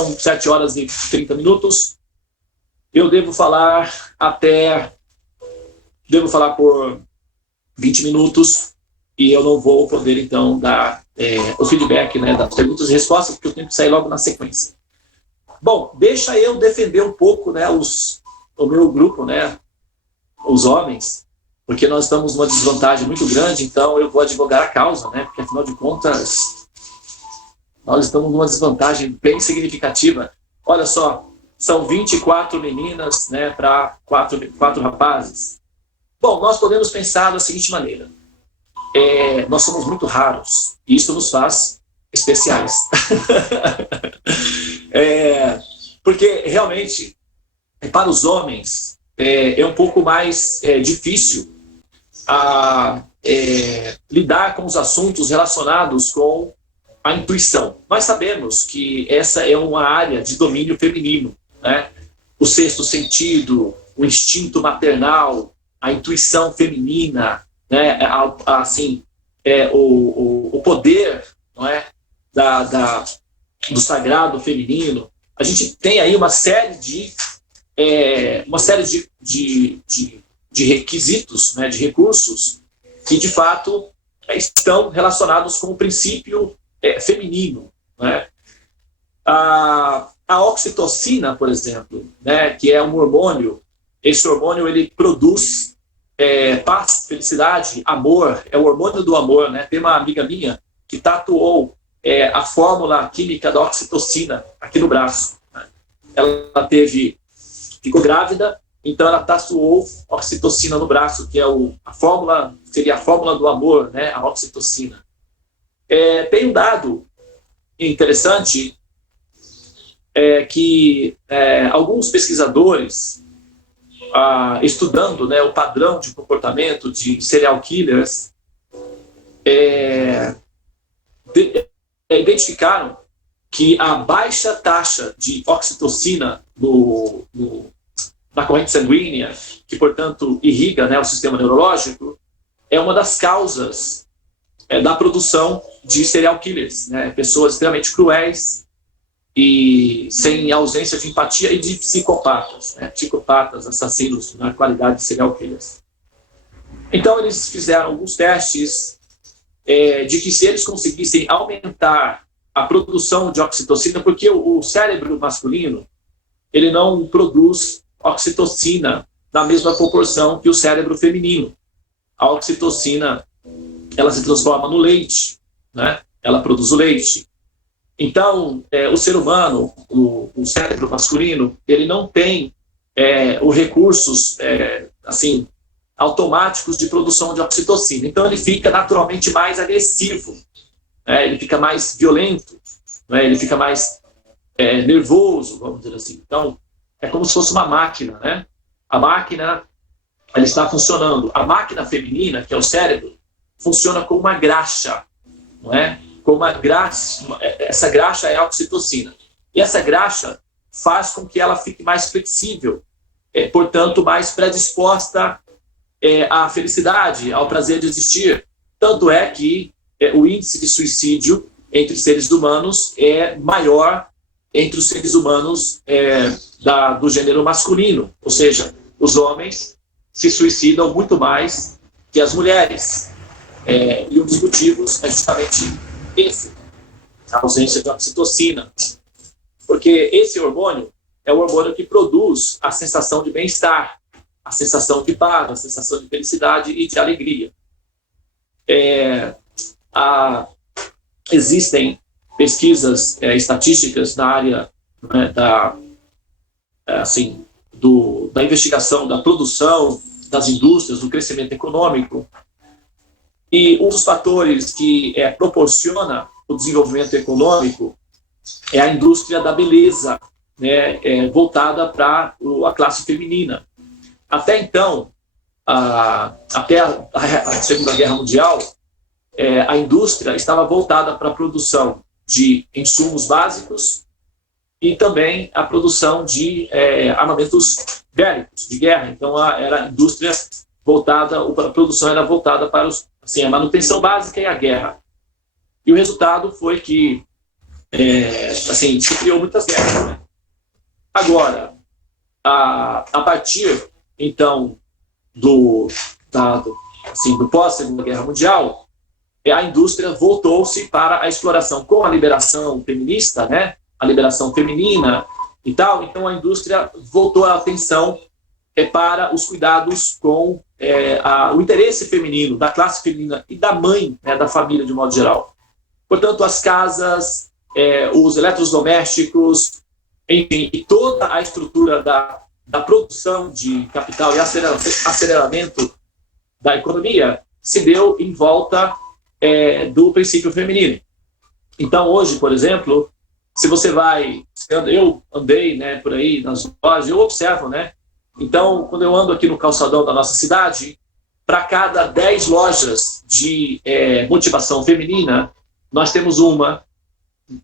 são 7 horas e 30 minutos. Eu devo falar por 20 minutos e eu não vou poder, então, dar o feedback, né, das perguntas e respostas, porque eu tenho que sair logo na sequência. Bom, deixa eu defender um pouco, né, o meu grupo, né, os homens, porque nós estamos numa desvantagem muito grande, então eu vou advogar a causa, né, porque afinal de contas nós estamos numa desvantagem bem significativa. Olha só, são 24 meninas, né, para 4 rapazes. Bom, nós podemos pensar da seguinte maneira. Nós somos muito raros, e isso nos faz especiais. Porque realmente, para os homens, é um pouco mais difícil lidar com os assuntos relacionados com a intuição. Nós sabemos que essa é uma área de domínio feminino, né? O sexto sentido, o instinto maternal, a intuição feminina, né? O poder, não é? Do sagrado feminino. A gente tem aí uma série de requisitos, né? De recursos que, de fato, estão relacionados com o princípio feminino, né? A oxitocina, por exemplo, né, que é um hormônio, esse hormônio ele produz paz, felicidade, amor, é o hormônio do amor, né? Tem uma amiga minha que tatuou a fórmula química da oxitocina aqui no braço, né? Ela ficou grávida, então ela tatuou oxitocina no braço, que é seria a fórmula do amor, né? A oxitocina. Tem um dado interessante que alguns pesquisadores, estudando, né, o padrão de comportamento de serial killers, identificaram que a baixa taxa de oxitocina na corrente sanguínea, que, portanto, irriga, né, o sistema neurológico, é uma das causas da produção de serial killers, né? Pessoas extremamente cruéis e sem ausência de empatia, e de psicopatas, né? Psicopatas, assassinos na qualidade de serial killers. Então eles fizeram alguns testes de que se eles conseguissem aumentar a produção de oxitocina, porque o cérebro masculino ele não produz oxitocina na mesma proporção que o cérebro feminino. A oxitocina ela se transforma no leite, né? Ela produz o leite. Então, o ser humano, o cérebro masculino, ele não tem os recursos automáticos de produção de oxitocina. Então, ele fica naturalmente mais agressivo, né? Ele fica mais violento, né? Ele fica mais nervoso, vamos dizer assim. Então, é como se fosse uma máquina, né? A máquina ela está funcionando. A máquina feminina, que é o cérebro, funciona como uma graxa, não é? Como uma graxa, essa graxa é a oxitocina. E essa graxa faz com que ela fique mais flexível, portanto, mais predisposta à felicidade, ao prazer de existir. Tanto é que o índice de suicídio entre seres humanos é maior entre os seres humanos do gênero masculino. Ou seja, os homens se suicidam muito mais que as mulheres. E um dos motivos é justamente esse, a ausência de oxitocina. Porque esse hormônio é o hormônio que produz a sensação de bem-estar, a sensação de paz, a sensação de felicidade e de alegria. Existem pesquisas estatísticas na área, né, da investigação, da produção, das indústrias, do crescimento econômico. E um dos fatores que proporciona o desenvolvimento econômico é a indústria da beleza, né, voltada para a classe feminina. Até então, até a Segunda Guerra Mundial, a indústria estava voltada para a produção de insumos básicos e também a produção de armamentos bélicos, de guerra. Então, era a indústria voltada, a produção era voltada para a manutenção básica e a guerra. E o resultado foi que assim, se criou muitas guerras, né? Agora, a partir, então, do pós-Segunda Guerra Mundial, a indústria voltou-se para a exploração com a liberação feminista, né? A liberação feminina e tal. Então, a indústria voltou a atenção para os cuidados com o interesse feminino, da classe feminina e da mãe, né, da família de modo geral. Portanto, as casas, os eletrodomésticos, enfim, e toda a estrutura da produção de capital e aceleramento da economia se deu em volta do princípio feminino. Então, hoje, por exemplo, se você vai... Eu andei, né, por aí nas lojas, eu observo, né? Então, quando eu ando aqui no calçadão da nossa cidade, para cada 10 lojas de motivação feminina, nós temos uma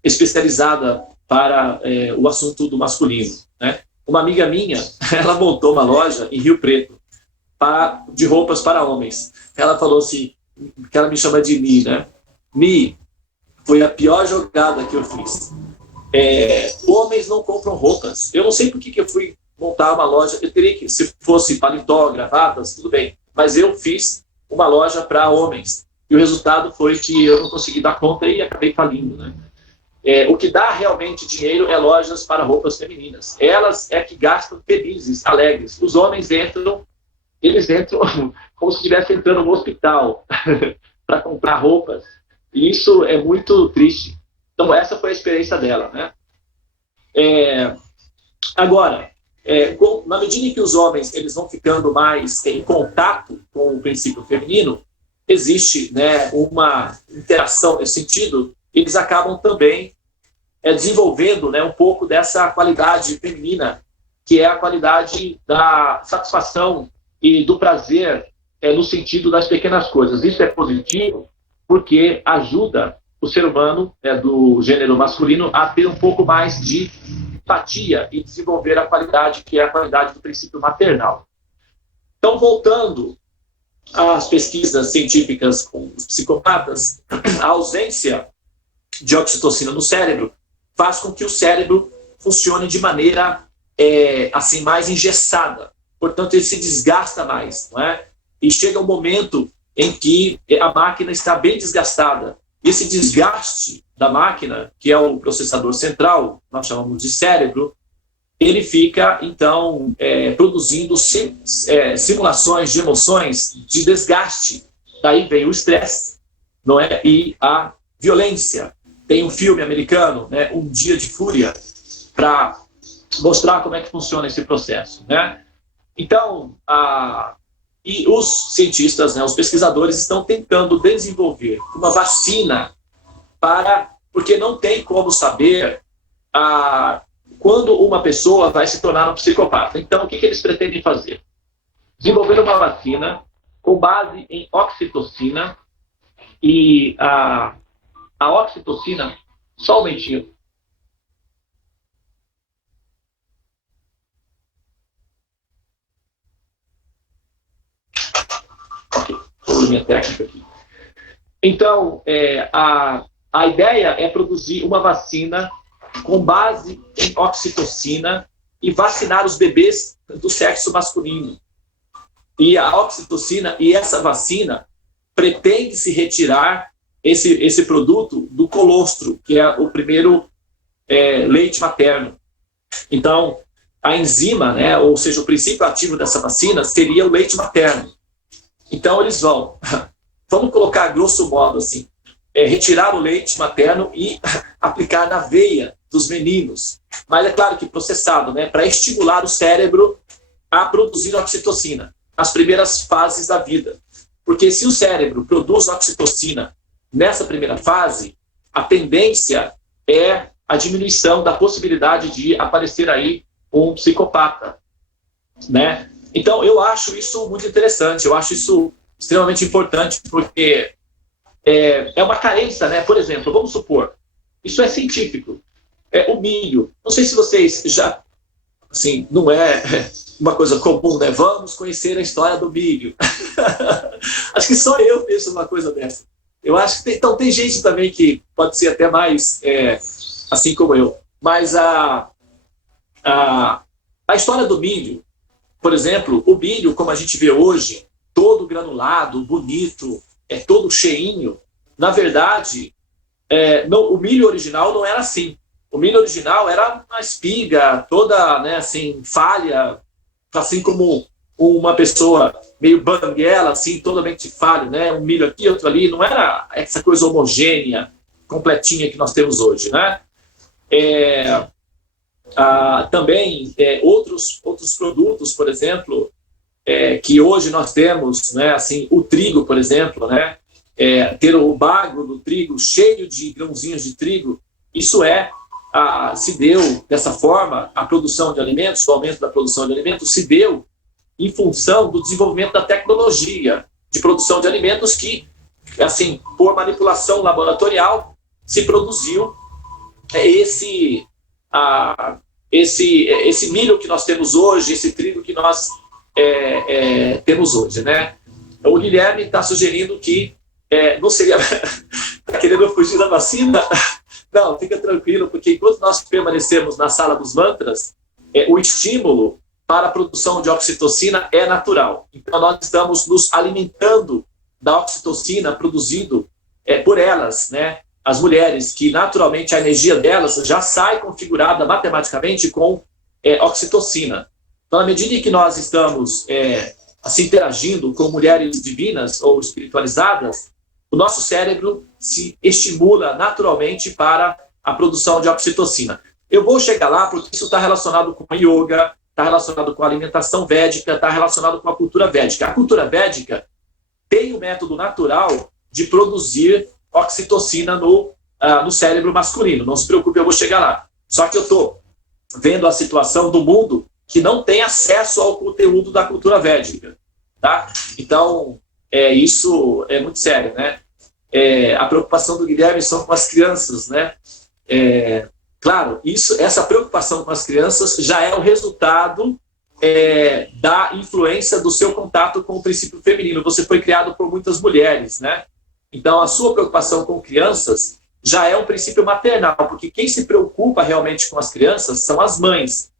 especializada para o assunto do masculino, né? Uma amiga minha, ela montou uma loja em Rio Preto de roupas para homens. Ela falou assim, que ela me chama de Mi, né? Mi, foi a pior jogada que eu fiz. Homens não compram roupas. Eu não sei por que eu fui montar uma loja. Eu teria que, se fosse paletó, gravatas, tudo bem. Mas eu fiz uma loja para homens. E o resultado foi que eu não consegui dar conta e acabei falindo, né? O que dá realmente dinheiro é lojas para roupas femininas. Elas que gastam felizes, alegres. Os homens eles entram como se estivessem entrando no hospital para comprar roupas. E isso é muito triste. Então, essa foi a experiência dela, né? Agora, na medida em que os homens eles vão ficando mais em contato com o princípio feminino, existe, né, uma interação nesse sentido. Eles acabam também desenvolvendo, né, um pouco dessa qualidade feminina, que é a qualidade da satisfação e do prazer no sentido das pequenas coisas. Isso é positivo porque ajuda o ser humano do gênero masculino a ter um pouco mais de empatia e desenvolver a qualidade que é a qualidade do princípio maternal. Então, voltando às pesquisas científicas com os psicopatas, a ausência de oxitocina no cérebro faz com que o cérebro funcione de maneira assim, mais engessada. Portanto, ele se desgasta mais, não é? E chega um momento em que a máquina está bem desgastada. Esse desgaste da máquina, que é o processador central, nós chamamos de cérebro, ele fica, então, produzindo simulações de emoções de desgaste. Daí vem o estresse, não é? E a violência. Tem um filme americano, né, Um Dia de Fúria, para mostrar como é que funciona esse processo, né? Então, e os cientistas, né, os pesquisadores estão tentando desenvolver uma vacina porque não tem como saber quando uma pessoa vai se tornar um psicopata. Então, o que eles pretendem fazer? Desenvolver uma vacina com base em oxitocina e a oxitocina, só um momentinho. Ok, probleminha técnica aqui. Então, a ideia é produzir uma vacina com base em oxitocina e vacinar os bebês do sexo masculino. E a oxitocina e essa vacina pretende-se retirar esse produto do colostro, que é o primeiro leite materno. Então, a enzima, né, ou seja, o princípio ativo dessa vacina seria o leite materno. Então, eles vamos colocar grosso modo assim, retirar o leite materno e aplicar na veia dos meninos. Mas é claro que processado, né, para estimular o cérebro a produzir oxitocina nas primeiras fases da vida. Porque se o cérebro produz oxitocina nessa primeira fase, a tendência é a diminuição da possibilidade de aparecer aí um psicopata, né? Então, eu acho isso muito interessante, eu acho isso extremamente importante, porque é uma carência, né? Por exemplo, vamos supor, isso é científico, o milho. Não sei se vocês já, assim, não é uma coisa comum, né? Vamos conhecer a história do milho. Acho que só eu penso uma coisa dessa. Eu acho que tem gente também que pode ser até mais assim como eu. Mas a história do milho, por exemplo, o milho, como a gente vê hoje, todo granulado, bonito, todo cheinho, na verdade, o milho original não era assim. O milho original era uma espiga toda, né, assim, falha, assim como uma pessoa meio banguela, assim, totalmente falho, né? Um milho aqui, outro ali, não era essa coisa homogênea, completinha que nós temos hoje, né? Também outros produtos, por exemplo, que hoje nós temos, né? Assim, o trigo, por exemplo, né? Ter o bago do trigo cheio de grãozinhos de trigo, isso se deu dessa forma, a produção de alimentos, o aumento da produção de alimentos se deu em função do desenvolvimento da tecnologia de produção de alimentos que, assim, por manipulação laboratorial, se produziu esse milho que nós temos hoje, esse trigo que nós temos hoje, né? O Guilherme está sugerindo que não seria... Está querendo fugir da vacina? Não, fica tranquilo, porque enquanto nós permanecemos na sala dos mantras, o estímulo para a produção de oxitocina é natural. Então, nós estamos nos alimentando da oxitocina produzido por elas, né? As mulheres, que naturalmente a energia delas já sai configurada matematicamente com oxitocina. Então, à medida em que nós estamos assim, interagindo com mulheres divinas ou espiritualizadas, o nosso cérebro se estimula naturalmente para a produção de oxitocina. Eu vou chegar lá porque isso está relacionado com a yoga, está relacionado com a alimentação védica, está relacionado com a cultura védica. A cultura védica tem o método natural de produzir oxitocina no cérebro masculino. Não se preocupe, eu vou chegar lá. Só que eu estou vendo a situação do mundo que não tem acesso ao conteúdo da cultura védica. Tá? Então, isso é muito sério, né? A preocupação do Guilherme são com as crianças, né? Claro, essa preocupação com as crianças já é o resultado da influência do seu contato com o princípio feminino. Você foi criado por muitas mulheres, né? Então, a sua preocupação com crianças já é um princípio maternal, porque quem se preocupa realmente com as crianças são as mães.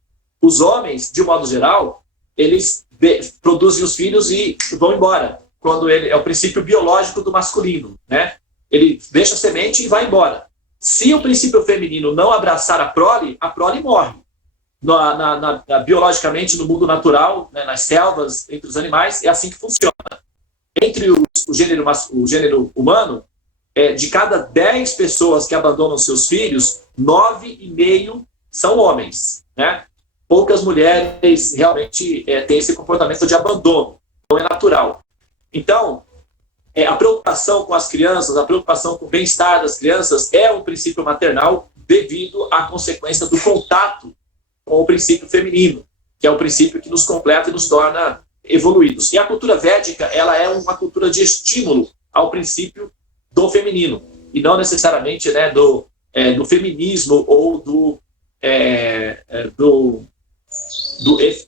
Os homens, de um modo geral, eles produzem os filhos e vão embora, quando é o princípio biológico do masculino, né? Ele deixa a semente e vai embora. Se o princípio feminino não abraçar a prole morre. Biologicamente, no mundo natural, né, nas selvas, entre os animais, é assim que funciona. Entre o gênero humano, de cada 10 pessoas que abandonam seus filhos, 9,5 são homens, né? Poucas mulheres realmente têm esse comportamento de abandono, não é natural. Então, a preocupação com as crianças, a preocupação com o bem-estar das crianças é um princípio maternal devido à consequência do contato com o princípio feminino, que é o princípio que nos completa e nos torna evoluídos. E a cultura védica, ela é uma cultura de estímulo ao princípio do feminino, e não necessariamente, né, do feminismo ou do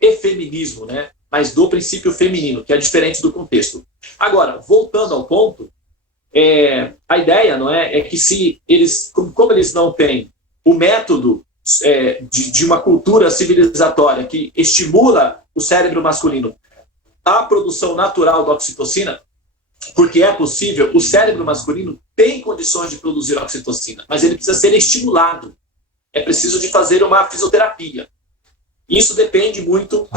efeminismo, né, mas do princípio feminino, que é diferente do contexto. Agora, voltando ao ponto, a ideia, não é que se eles, como eles não têm o método de uma cultura civilizatória que estimula o cérebro masculino a produção natural da oxitocina, porque é possível, o cérebro masculino tem condições de produzir oxitocina, mas ele precisa ser estimulado. É preciso de fazer uma fisioterapia. Isso depende muito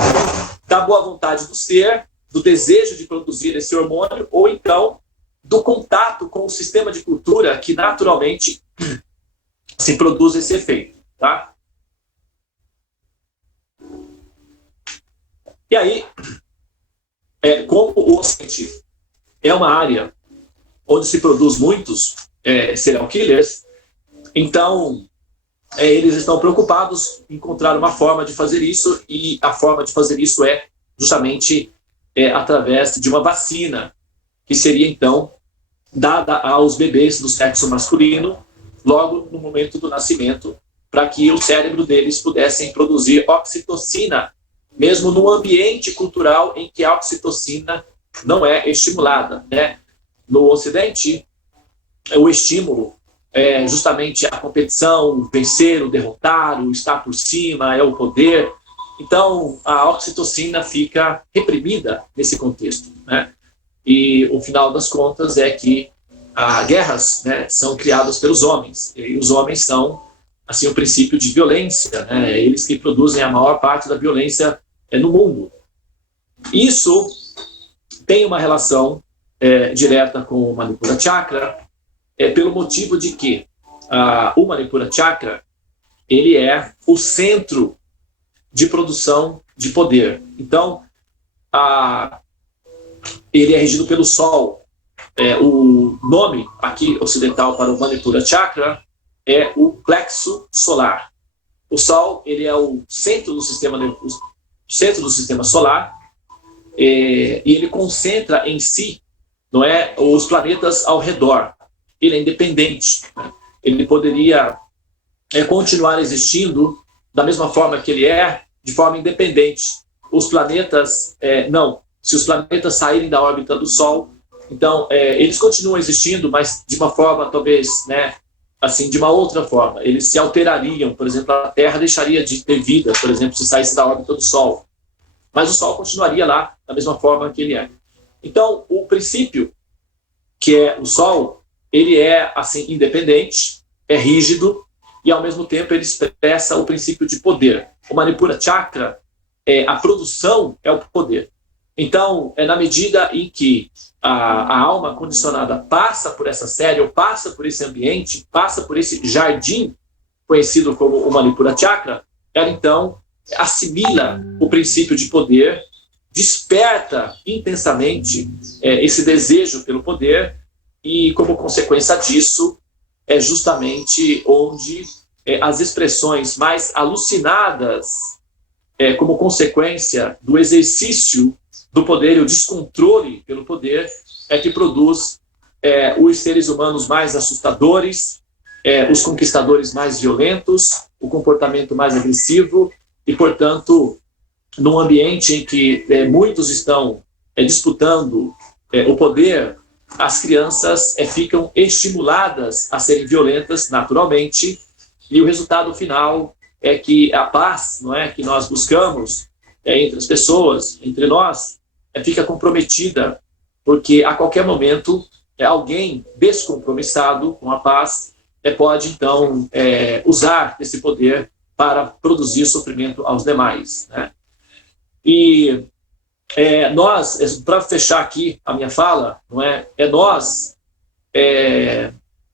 da boa vontade do ser, do desejo de produzir esse hormônio, ou então do contato com o sistema de cultura que naturalmente se produz esse efeito. Tá? E aí, como o Ocidente é uma área onde se produz muitos serial killers, então eles estão preocupados em encontrar uma forma de fazer isso, e a forma de fazer isso é justamente através de uma vacina, que seria então dada aos bebês do sexo masculino logo no momento do nascimento, para que o cérebro deles pudessem produzir oxitocina, mesmo num ambiente cultural em que a oxitocina não é estimulada, né? No Ocidente, o estímulo justamente a competição, o vencer, o derrotar, o estar por cima, é o poder. Então, a oxitocina fica reprimida nesse contexto, né? E o final das contas é que guerras, né, são criadas pelos homens, e os homens são, assim, o princípio de violência, né? Eles que produzem a maior parte da violência no mundo. Isso tem uma relação direta com o Manipura Chakra, pelo motivo de que o Manipura Chakra, ele é o centro de produção de poder. Então, ele é regido pelo Sol. O nome aqui ocidental para o Manipura Chakra é o plexo solar. O Sol, ele é o centro do sistema solar, e ele concentra em si, não é, os planetas ao redor. Ele é independente, né? Ele poderia continuar existindo da mesma forma que ele é, de forma independente. Os planetas, não. Se os planetas saírem da órbita do Sol, então eles continuam existindo, mas de uma forma, talvez, né, assim, de uma outra forma. Eles se alterariam. Por exemplo, a Terra deixaria de ter vida, por exemplo, se saísse da órbita do Sol. Mas o Sol continuaria lá da mesma forma que ele é. Então, o princípio, que é o Sol, ele é, assim, independente, é rígido, e ao mesmo tempo ele expressa o princípio de poder. O Manipura Chakra, a produção é o poder. Então, na medida em que a alma condicionada passa por essa série, ou passa por esse ambiente, passa por esse jardim conhecido como o Manipura Chakra, ela então assimila o princípio de poder, desperta intensamente esse desejo pelo poder, e como consequência disso, é justamente onde as expressões mais alucinadas, como consequência do exercício do poder e o descontrole pelo poder, que produz os seres humanos mais assustadores, os conquistadores mais violentos, o comportamento mais agressivo, e, portanto, num ambiente em que muitos estão disputando o poder, as crianças ficam estimuladas a serem violentas naturalmente, e o resultado final é que a paz, não é, que nós buscamos entre as pessoas, entre nós, fica comprometida, porque a qualquer momento alguém descompromissado com a paz pode então usar esse poder para produzir sofrimento aos demais, né? E nós, para fechar aqui a minha fala, não é, nós,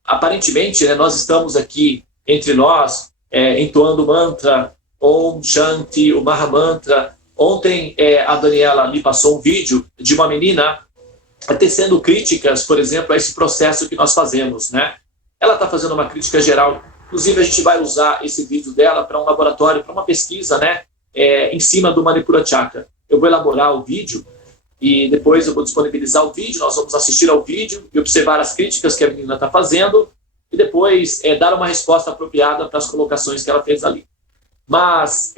aparentemente, né, nós estamos aqui entre nós, entoando o mantra, Om Shanti, o Mahamantra. Ontem a Daniela me passou um vídeo de uma menina tecendo críticas, por exemplo, a esse processo que nós fazemos, né? Ela está fazendo uma crítica geral, inclusive a gente vai usar esse vídeo dela para um laboratório, para uma pesquisa, né, em cima do Manipura Chakra. Eu vou elaborar o vídeo e depois eu vou disponibilizar o vídeo, nós vamos assistir ao vídeo e observar as críticas que a menina está fazendo e depois dar uma resposta apropriada para as colocações que ela fez ali. Mas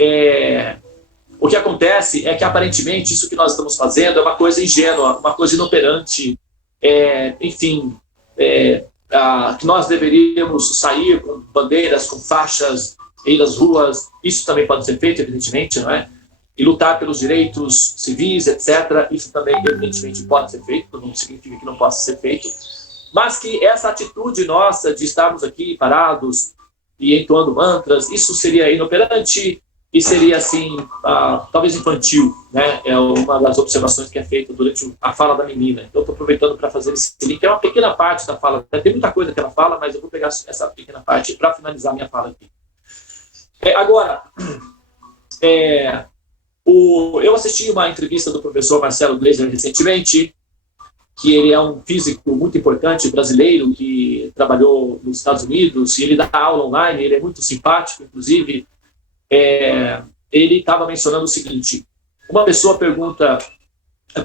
o que acontece é que, aparentemente, isso que nós estamos fazendo é uma coisa ingênua, uma coisa inoperante, enfim, que nós deveríamos sair com bandeiras, com faixas, ir nas ruas. Isso também pode ser feito, evidentemente, não é? E lutar pelos direitos civis, etc. Isso também, evidentemente, pode ser feito, não significa que não possa ser feito. Mas que essa atitude nossa de estarmos aqui parados e entoando mantras, isso seria inoperante e seria, assim, talvez infantil, né? É uma das observações que é feita durante a fala da menina. Então, estou aproveitando para fazer esse link. É uma pequena parte da fala. Tem muita coisa que ela fala, mas eu vou pegar essa pequena parte para finalizar minha fala aqui. Agora, eu assisti uma entrevista do professor Marcelo Gleiser recentemente, que ele é um físico muito importante, brasileiro, que trabalhou nos Estados Unidos, e ele dá aula online, ele é muito simpático, inclusive. Ele estava mencionando o seguinte: uma pessoa pergunta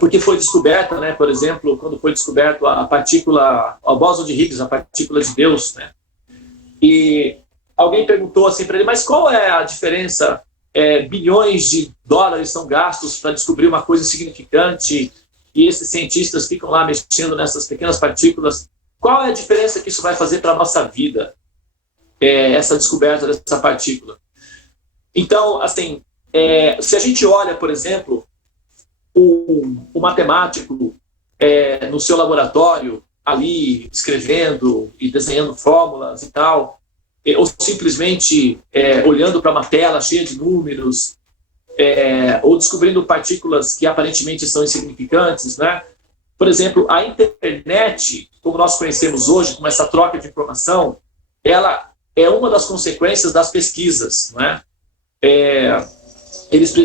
por que foi descoberta, né, por exemplo, quando foi descoberto a partícula, o bóson de Higgs, a partícula de Deus, né? E alguém perguntou assim para ele, mas qual é a diferença? Bilhões de dólares são gastos para descobrir uma coisa insignificante, e esses cientistas ficam lá mexendo nessas pequenas partículas. Qual é a diferença que isso vai fazer para a nossa vida, essa descoberta dessa partícula? Então, assim, se a gente olha, por exemplo, o matemático no seu laboratório, ali escrevendo e desenhando fórmulas e tal, ou simplesmente olhando para uma tela cheia de números, ou descobrindo partículas que aparentemente são insignificantes, né? Por exemplo, a internet, como nós conhecemos hoje, com essa troca de informação, ela é uma das consequências das pesquisas, né?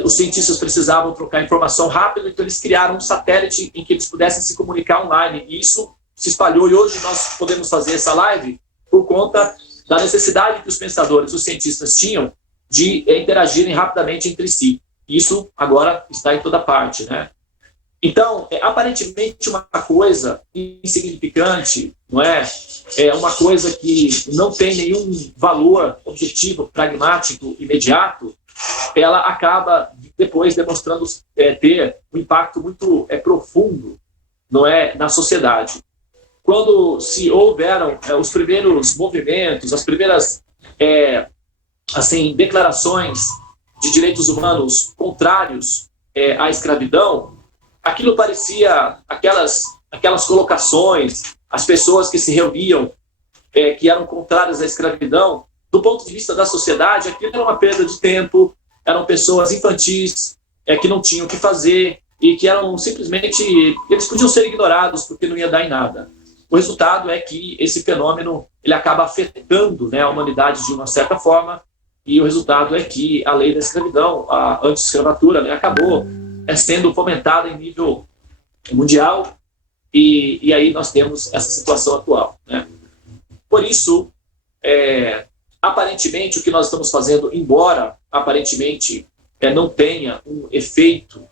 Os cientistas precisavam trocar informação rápido, então eles criaram um satélite em que eles pudessem se comunicar online. E isso se espalhou, e hoje nós podemos fazer essa live por conta da necessidade que os pensadores, os cientistas tinham de interagirem rapidamente entre si. Isso agora está em toda parte, né? Então, aparentemente uma coisa insignificante, não é? É uma coisa que não tem nenhum valor objetivo, pragmático, imediato, ela acaba depois demonstrando ter um impacto muito profundo, não é, na sociedade. Quando se houveram os primeiros movimentos, as primeiras assim, declarações de direitos humanos contrários à escravidão, aquilo parecia aquelas colocações, as pessoas que se reuniam, que eram contrárias à escravidão, do ponto de vista da sociedade, aquilo era uma perda de tempo, eram pessoas infantis, que não tinham o que fazer, e que eram simplesmente, eles podiam ser ignorados porque não ia dar em nada. O resultado é que esse fenômeno ele acaba afetando, né, a humanidade de uma certa forma, e o resultado é que a lei da escravidão, a anti-escravatura, né, acabou sendo fomentada em nível mundial, e aí nós temos essa situação atual, né? Por isso, aparentemente, o que nós estamos fazendo, embora aparentemente não tenha um efeito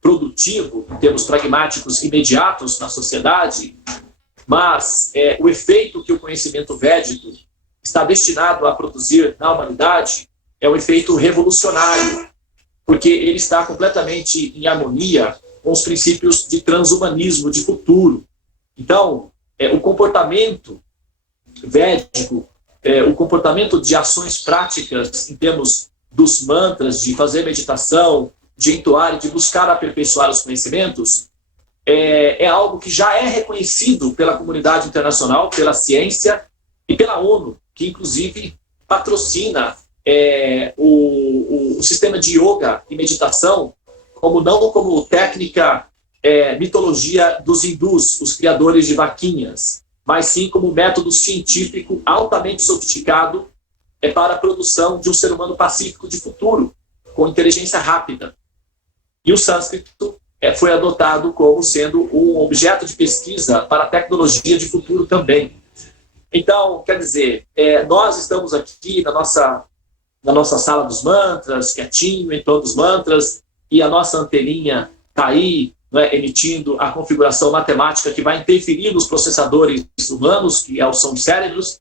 produtivo, em termos pragmáticos imediatos na sociedade, mas o efeito que o conhecimento védico está destinado a produzir na humanidade é um efeito revolucionário, porque ele está completamente em harmonia com os princípios de transhumanismo, de futuro. Então, o comportamento védico, o comportamento de ações práticas em termos dos mantras, de fazer meditação, de entoar e de buscar aperfeiçoar os conhecimentos, é algo que já é reconhecido pela comunidade internacional, pela ciência e pela ONU, que inclusive patrocina o sistema de yoga e meditação não como técnica, mitologia dos hindus, os criadores de vaquinhas, mas sim como método científico altamente sofisticado para a produção de um ser humano pacífico de futuro, com inteligência rápida. E o sânscrito foi adotado como sendo um objeto de pesquisa para a tecnologia de futuro também. Então, quer dizer, nós estamos aqui na nossa sala dos mantras, quietinho, em todos os mantras, e a nossa anteninha está aí, né, emitindo a configuração matemática que vai interferir nos processadores humanos, que são os cérebros,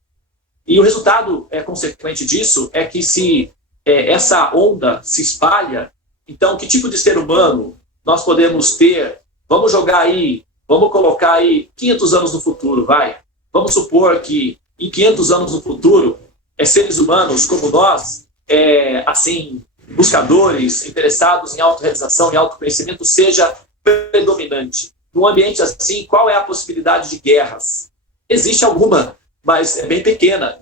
e o resultado consequente disso é que se essa onda se espalha, então que tipo de ser humano nós podemos ter? Vamos jogar aí, vamos colocar aí 500 anos no futuro, vai. Vamos supor que em 500 anos no futuro, seres humanos como nós, assim, buscadores, interessados em autorrealização e autoconhecimento, seja predominante. Num ambiente assim, qual é a possibilidade de guerras? Existe alguma, mas é bem pequena.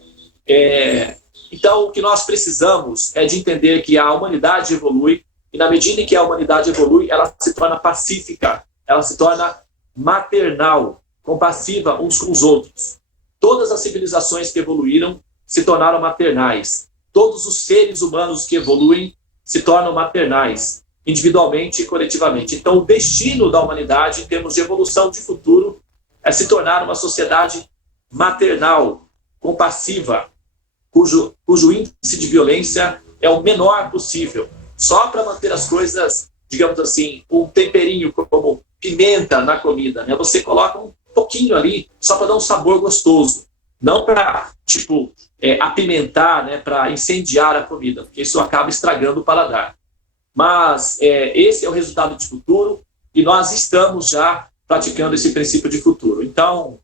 Então, o que nós precisamos é de entender que a humanidade evolui, e na medida em que a humanidade evolui, ela se torna pacífica, ela se torna maternal, compassiva uns com os outros. Todas as civilizações que evoluíram se tornaram maternais. Todos os seres humanos que evoluem se tornam maternais, individualmente e coletivamente. Então, o destino da humanidade, em termos de evolução de futuro, é se tornar uma sociedade maternal, compassiva, cujo índice de violência é o menor possível, só para manter as coisas, digamos assim, um temperinho como pimenta na comida, né? Você coloca um pouquinho ali, só para dar um sabor gostoso, não para, apimentar, né, para incendiar a comida, porque isso acaba estragando o paladar. Mas esse é o resultado de futuro, e nós estamos já praticando esse princípio de futuro. Então,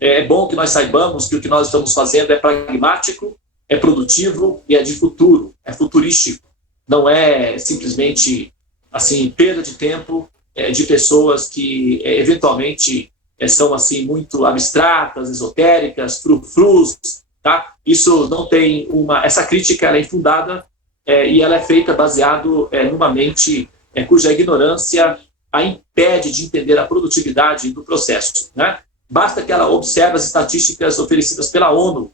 é bom que nós saibamos que o que nós estamos fazendo é pragmático, é produtivo e é de futuro, é futurístico. Não é simplesmente assim perda de tempo de pessoas que eventualmente são assim muito abstratas, esotéricas, frufrus, tá? Isso não tem essa crítica ela é infundada e ela é feita baseado numa mente cuja ignorância a impede de entender a produtividade do processo, né? Basta que ela observe as estatísticas oferecidas pela ONU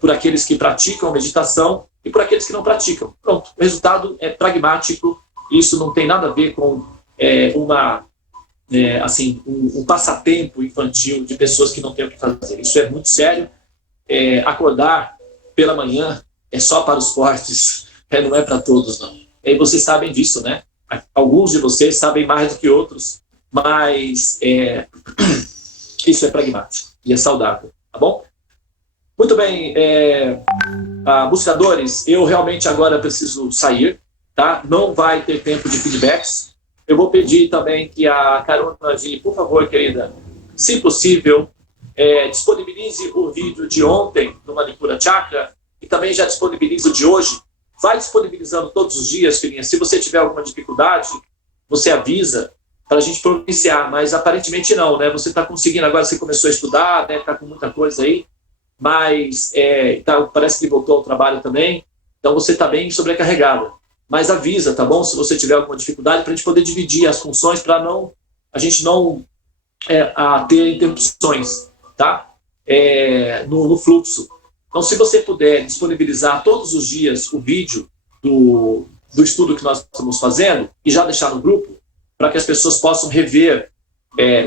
por aqueles que praticam meditação e por aqueles que não praticam. Pronto, o resultado é pragmático, isso não tem nada a ver com um passatempo infantil de pessoas que não têm o que fazer. Isso é muito sério. Acordar pela manhã é só para os fortes, não é para todos, não. E vocês sabem disso, né? Alguns de vocês sabem mais do que outros, mas isso é pragmático e é saudável, tá bom? Muito bem, buscadores, eu realmente agora preciso sair, tá? Não vai ter tempo de feedbacks. Eu vou pedir também que a Karuna G, por favor, querida, se possível, disponibilize o vídeo de ontem do Manipura Chakra e também já disponibilize o de hoje. Vai disponibilizando todos os dias, filhinha. Se você tiver alguma dificuldade, você avisa para a gente providenciar, mas aparentemente não, né? Você está conseguindo agora, você começou a estudar, né? Está com muita coisa aí, mas parece que voltou ao trabalho também, então você está bem sobrecarregada. Mas avisa, tá bom? Se você tiver alguma dificuldade, para a gente poder dividir as funções, para a gente não ter interrupções, tá? No fluxo. Então, se você puder disponibilizar todos os dias o vídeo do estudo que nós estamos fazendo e já deixar no grupo, para que as pessoas possam rever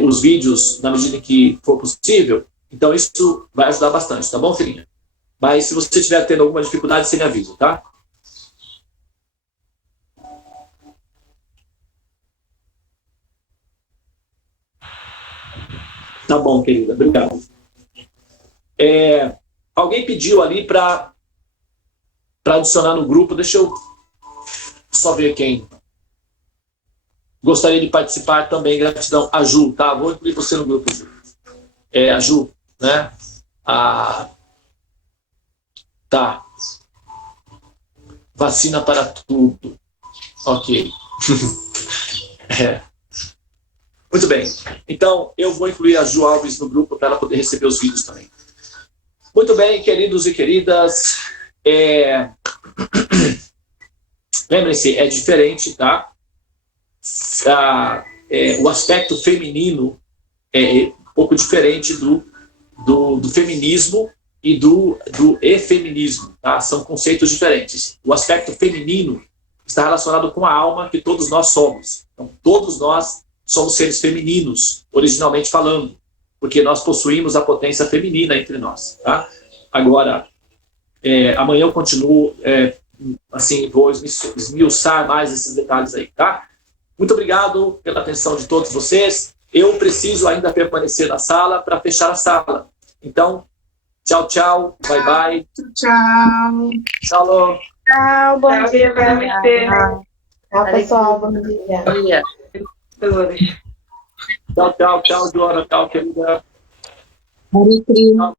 os vídeos na medida em que for possível, então isso vai ajudar bastante, tá bom, filhinha? Mas se você estiver tendo alguma dificuldade, você me avisa, tá? Tá bom, querida, obrigado. Alguém pediu ali para adicionar no grupo, deixa eu só ver quem gostaria de participar também, gratidão, a Ju, tá? Vou incluir você no grupo, Ju. A Ju, né? Tá. Vacina para tudo. Ok. Muito bem. Então, eu vou incluir a Ju Alves no grupo para ela poder receber os vídeos também. Muito bem, queridos e queridas. Lembrem-se, é diferente, tá? O aspecto feminino é um pouco diferente do feminismo e do efeminismo, tá? São conceitos diferentes. O aspecto feminino está relacionado com a alma que todos nós somos. Então, todos nós somos seres femininos, originalmente falando, porque nós possuímos a potência feminina entre nós, tá? Agora, amanhã eu continuo, vou esmiuçar mais esses detalhes aí, tá? Muito obrigado pela atenção de todos vocês. Eu preciso ainda permanecer na sala para fechar a sala. Então, tchau, tchau, bye, bye. Tchau. Shalom. Tchau, bom dia para você. Tchau, pessoal, bom dia. Tchau, tchau, tchau, Joana, tchau, querida. Tchau.